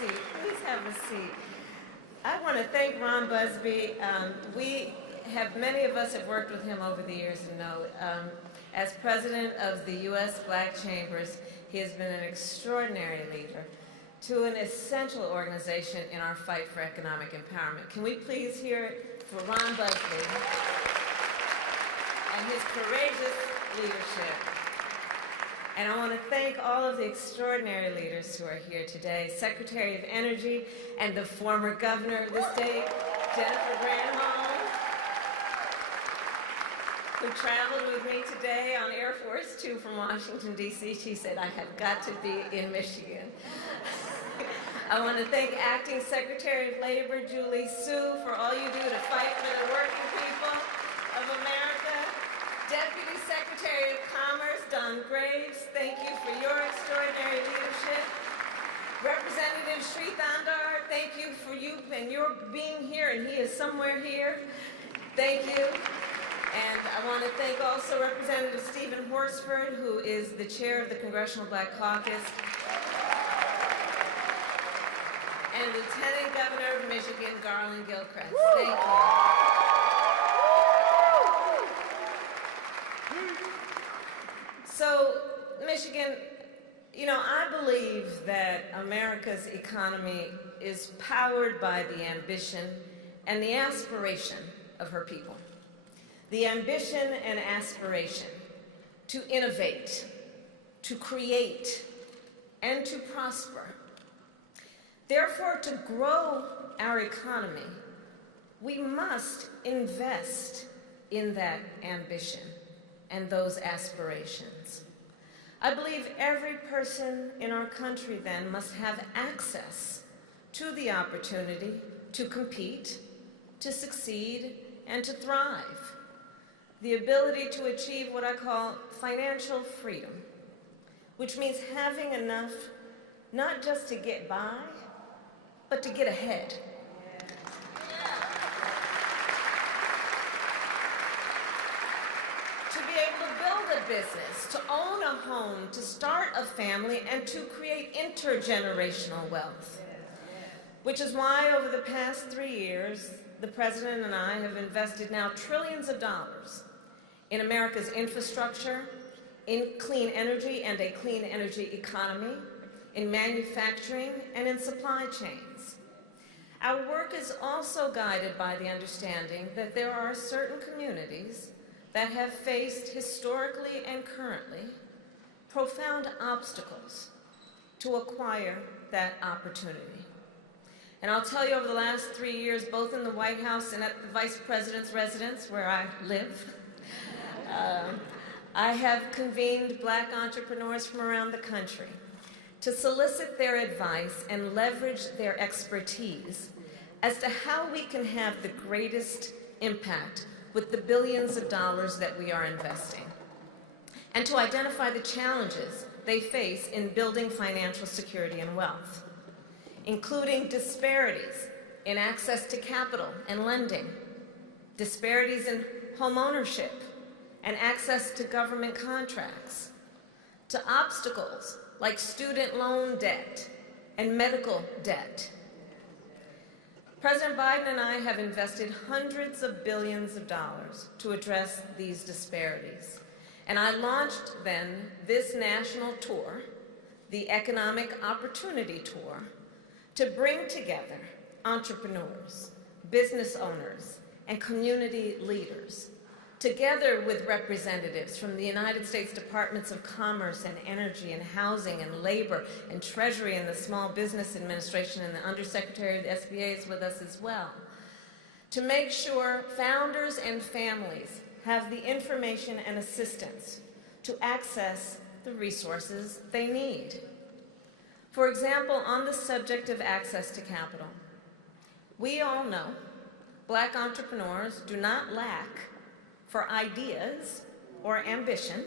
seat. Please have a seat. I want to thank Ron Busby. Many of us have worked with him over the years and know, as president of the U.S. Black Chambers, he has been an extraordinary leader to an essential organization in our fight for economic empowerment. Can we please hear it for Ron Busby and his courageous leadership? And I want to thank all of the extraordinary leaders who are here today. Secretary of Energy and the former governor of the state, Jennifer Granholm, who traveled with me today on Air Force Two from Washington, D.C. She said, I have got to be in Michigan. I want to thank Acting Secretary of Labor, Julie Su, for all you do to fight for the working people of America. Deputy Secretary of Commerce, Don Graves, thank you for your extraordinary leadership. Representative Sri Thandar, thank you for you and your being here, and he is somewhere here. Thank you. And I want to thank also Representative Stephen Horsford, who is the chair of the Congressional Black Caucus, and Lieutenant Governor of Michigan, Garland Gilchrist. Thank you. So, Michigan, you know, I believe that America's economy is powered by the ambition and the aspiration of her people. The ambition and aspiration to innovate, to create, and to prosper. Therefore, to grow our economy, we must invest in that ambition and those aspirations. I believe every person in our country then must have access to the opportunity to compete, to succeed, and to thrive. The ability to achieve what I call financial freedom, which means having enough not just to get by, but to get ahead. To be able to build a business, to own a home, to start a family, and to create intergenerational wealth. Which is why over the past 3 years, the President and I have invested now trillions of dollars in America's infrastructure, in clean energy and a clean energy economy, in manufacturing, and in supply chains. Our work is also guided by the understanding that there are certain communities that have faced historically and currently profound obstacles to acquire that opportunity. And I'll tell you, over the last 3 years, both in the White House and at the Vice President's residence, where I live, I have convened Black entrepreneurs from around the country to solicit their advice and leverage their expertise as to how we can have the greatest impact with the billions of dollars that we are investing, and to identify the challenges they face in building financial security and wealth, including disparities in access to capital and lending, disparities in home ownership and access to government contracts, to obstacles like student loan debt and medical debt. President Biden and I have invested hundreds of billions of dollars to address these disparities. And I launched then this national tour, the Economic Opportunity Tour, to bring together entrepreneurs, business owners, and community leaders, together with representatives from the United States Departments of Commerce and Energy and Housing and Labor and Treasury and the Small Business Administration, and the Undersecretary of the SBA is with us as well, to make sure founders and families have the information and assistance to access the resources they need. For example, on the subject of access to capital, we all know Black entrepreneurs do not lack for ideas or ambition,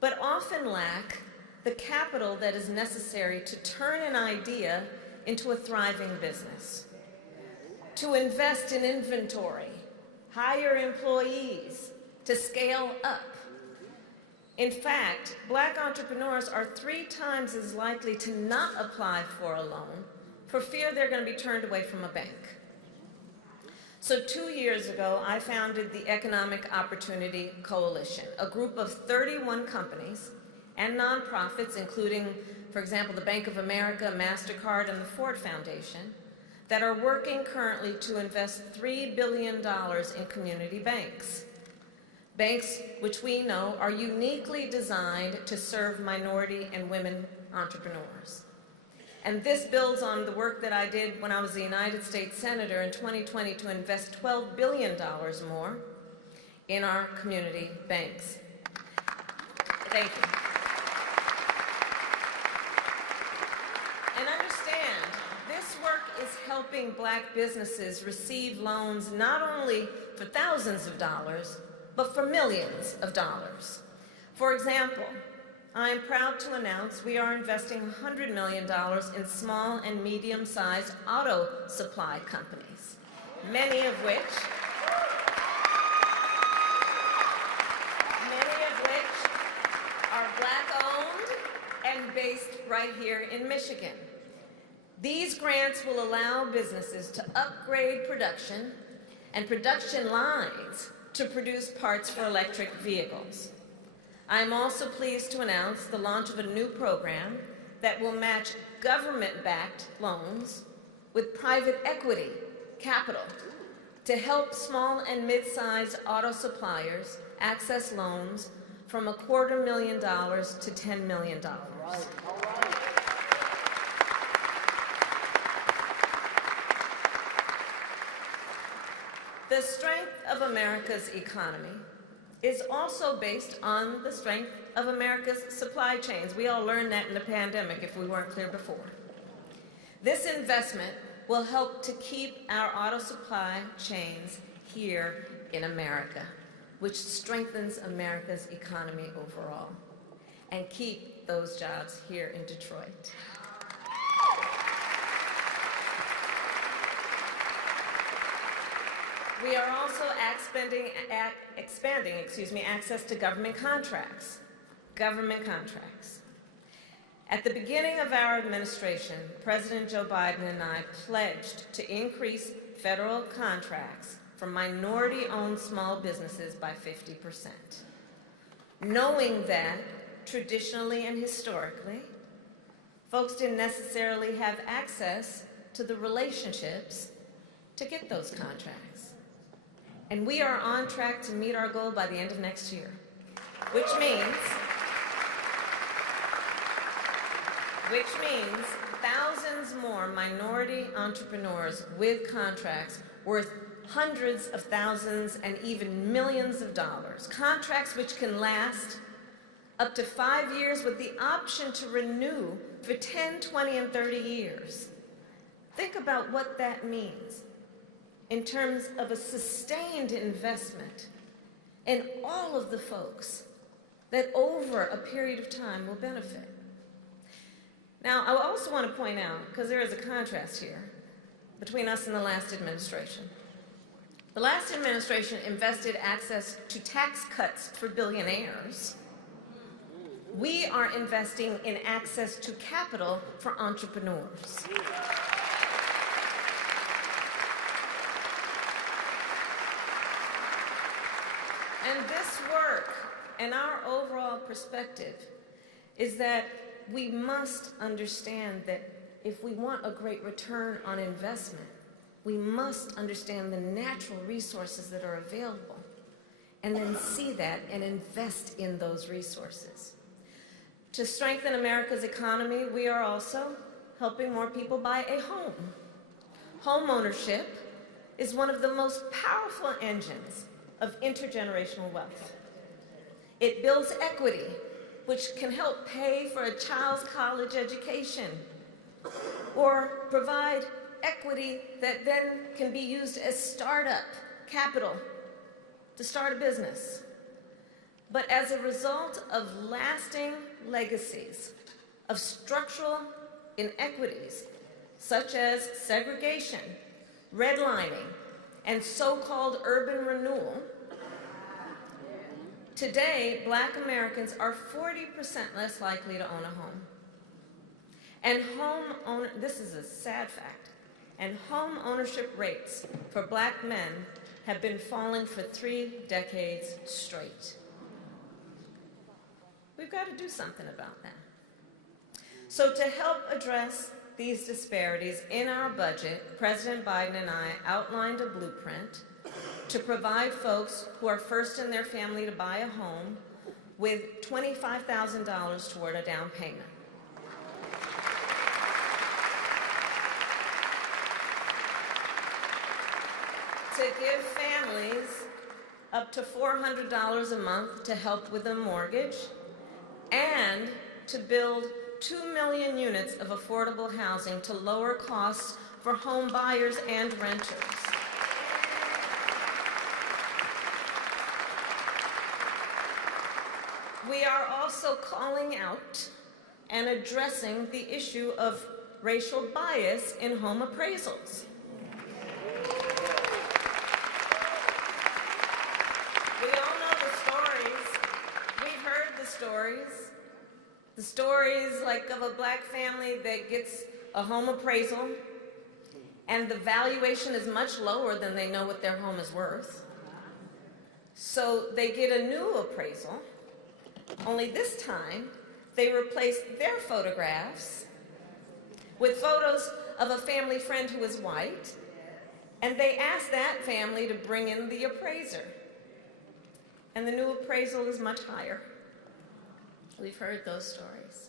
but often lack the capital that is necessary to turn an idea into a thriving business, to invest in inventory, hire employees, to scale up, In fact, Black entrepreneurs are 3 times as likely to not apply for a loan for fear they're going to be turned away from a bank. So 2 years ago, I founded the Economic Opportunity Coalition, a group of 31 companies and nonprofits, including, for example, the Bank of America, MasterCard, and the Ford Foundation, that are working currently to invest $3 billion in community banks. Banks which we know are uniquely designed to serve minority and women entrepreneurs. And this builds on the work that I did when I was the United States Senator in 2020 to invest $12 billion more in our community banks. Thank you. And understand, this work is helping Black businesses receive loans not only for thousands of dollars, but for millions of dollars. For example, I am proud to announce we are investing $100 million in small and medium-sized auto supply companies, many of which are Black-owned and based right here in Michigan. These grants will allow businesses to upgrade production and production lines to produce parts for electric vehicles. I am also pleased to announce the launch of a new program that will match government-backed loans with private equity capital to help small and mid-sized auto suppliers access loans from $250,000 to $10 million. The strength of America's economy is also based on the strength of America's supply chains. We all learned that in the pandemic, if we weren't clear before. This investment will help to keep our auto supply chains here in America, which strengthens America's economy overall, and keep those jobs here in Detroit. We are also expanding access to government contracts. At the beginning of our administration, President Joe Biden and I pledged to increase federal contracts for minority-owned small businesses by 50%, knowing that traditionally and historically, folks didn't necessarily have access to the relationships to get those contracts. And we are on track to meet our goal by the end of next year, which means thousands more minority entrepreneurs with contracts worth hundreds of thousands and even millions of dollars. Contracts which can last up to 5 years with the option to renew for 10, 20, and 30 years. Think about what that means in terms of a sustained investment in all of the folks that over a period of time will benefit. Now, I also want to point out, because there is a contrast here between us and the last administration. The last administration invested access to tax cuts for billionaires. We are investing in access to capital for entrepreneurs. And this work and our overall perspective is that we must understand that if we want a great return on investment, we must understand the natural resources that are available and then see that and invest in those resources. To strengthen America's economy, we are also helping more people buy a home. Home ownership is one of the most powerful engines of intergenerational wealth. It builds equity, which can help pay for a child's college education, or provide equity that then can be used as startup capital to start a business. But as a result of lasting legacies of structural inequities, such as segregation, redlining, and so-called urban renewal, Today, Black Americans are 40% less likely to own a home. And this is a sad fact, and home ownership rates for Black men have been falling for 3 decades straight. We've got to do something about that. So to help address these disparities in our budget, President Biden and I outlined a blueprint to provide folks who are first in their family to buy a home with $25,000 toward a down payment. To give families up to $400 a month to help with a mortgage, and to build 2 million units of affordable housing to lower costs for home buyers and renters. We are also calling out and addressing the issue of racial bias in home appraisals. We all know the stories. We've heard the stories. The stories like of a Black family that gets a home appraisal and the valuation is much lower than they know what their home is worth. So they get a new appraisal, only this time they replace their photographs with photos of a family friend who is white, and they ask that family to bring in the appraiser. And the new appraisal is much higher. We've heard those stories.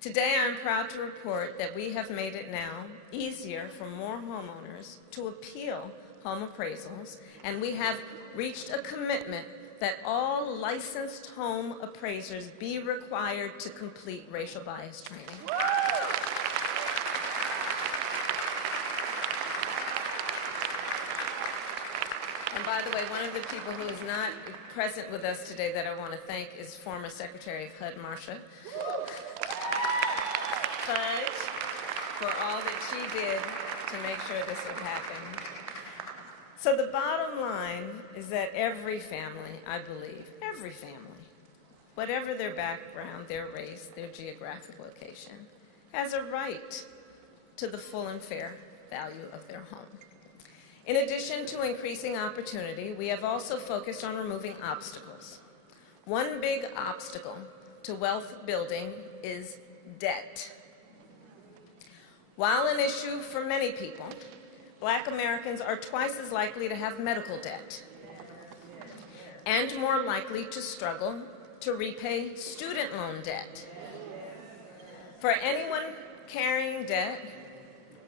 Today, I'm proud to report that we have made it now easier for more homeowners to appeal home appraisals, and we have reached a commitment that all licensed home appraisers be required to complete racial bias training. And by the way, one of the people who is not present with us today that I want to thank is former Secretary of HUD, Marcia Fudge, for all that she did to make sure this would happen. So the bottom line is that every family, I believe, every family, whatever their background, their race, their geographic location, has a right to the full and fair value of their home. In addition to increasing opportunity, we have also focused on removing obstacles. One big obstacle to wealth building is debt. While an issue for many people, Black Americans are twice as likely to have medical debt and more likely to struggle to repay student loan debt. For anyone carrying debt,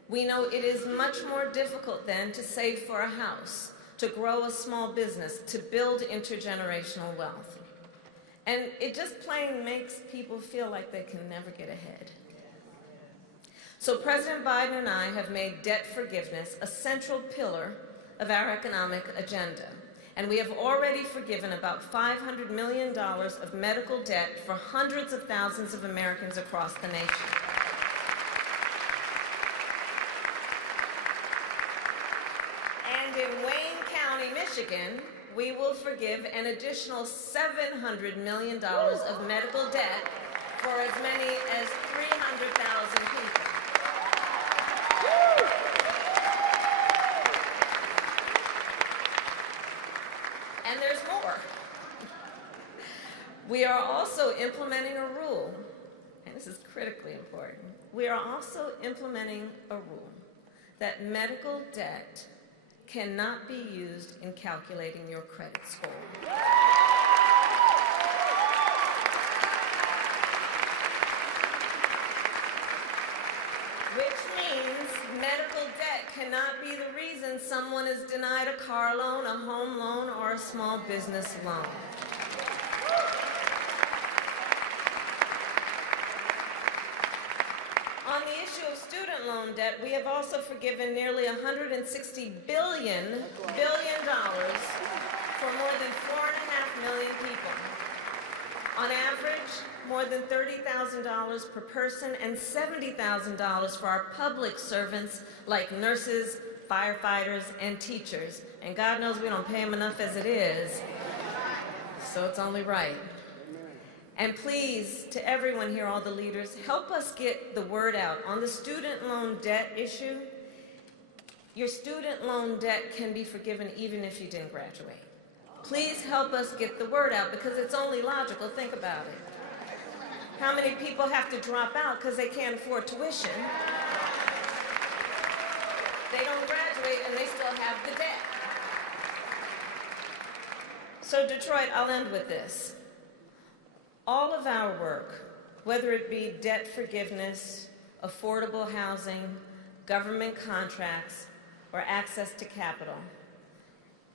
we know it is much more difficult then to save for a house, to grow a small business, to build intergenerational wealth. And it just plain makes people feel like they can never get ahead. So President Biden and I have made debt forgiveness a central pillar of our economic agenda. And we have already forgiven about $500 million of medical debt for hundreds of thousands of Americans across the nation. And in Wayne County, Michigan, we will forgive an additional $700 million of medical debt for as many as 300,000 people. And there's more. We are also implementing a rule, and this is critically important. We are also implementing a rule that medical debt cannot be used in calculating your credit score. Which means medical debt cannot be the reason someone is denied a car loan, a home loan, or a small business loan. On the issue of student loan debt, we have also forgiven nearly $160 billion for more than 4.5 million people. On average, more than $30,000 per person and $70,000 for our public servants like nurses, firefighters, and teachers. And God knows we don't pay them enough as it is. so it's only right. And please, to everyone here, all the leaders, help us get the word out on the student loan debt issue. Your student loan debt can be forgiven even if you didn't graduate. Please help us get the word out because it's only logical. Think about it. How many people have to drop out because they can't afford tuition? They don't graduate and they still have the debt. So Detroit, I'll end with this. All of our work, whether it be debt forgiveness, affordable housing, government contracts, or access to capital,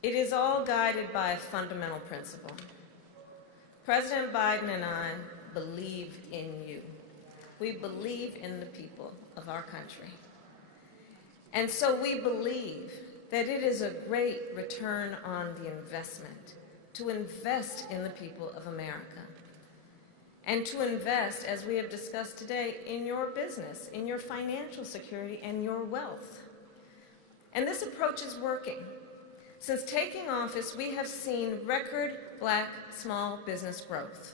it is all guided by a fundamental principle. President Biden and I believe in you. We believe in the people of our country. And so we believe that it is a great return on the investment to invest in the people of America and to invest, as we have discussed today, in your business, in your financial security, and your wealth. And this approach is working. Since taking office, we have seen record Black small business growth,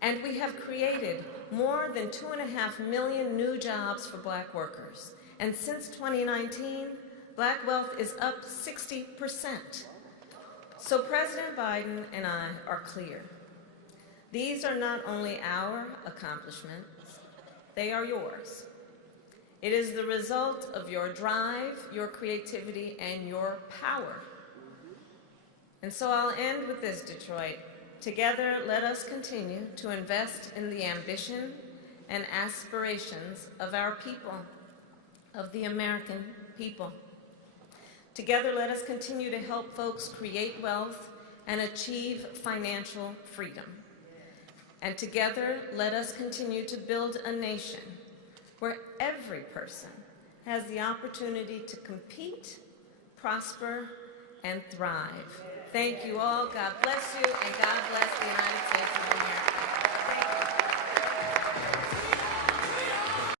and we have created more than 2.5 million new jobs for Black workers. And since 2019, Black wealth is up 60%. So President Biden and I are clear. These are not only our accomplishments, they are yours. It is the result of your drive, your creativity, and your power. And so I'll end with this, Detroit. Together, let us continue to invest in the ambition and aspirations of our people, of the American people. Together, let us continue to help folks create wealth and achieve financial freedom. And together, let us continue to build a nation where every person has the opportunity to compete, prosper, and thrive. Thank you all. God bless you, and God bless the United States of America.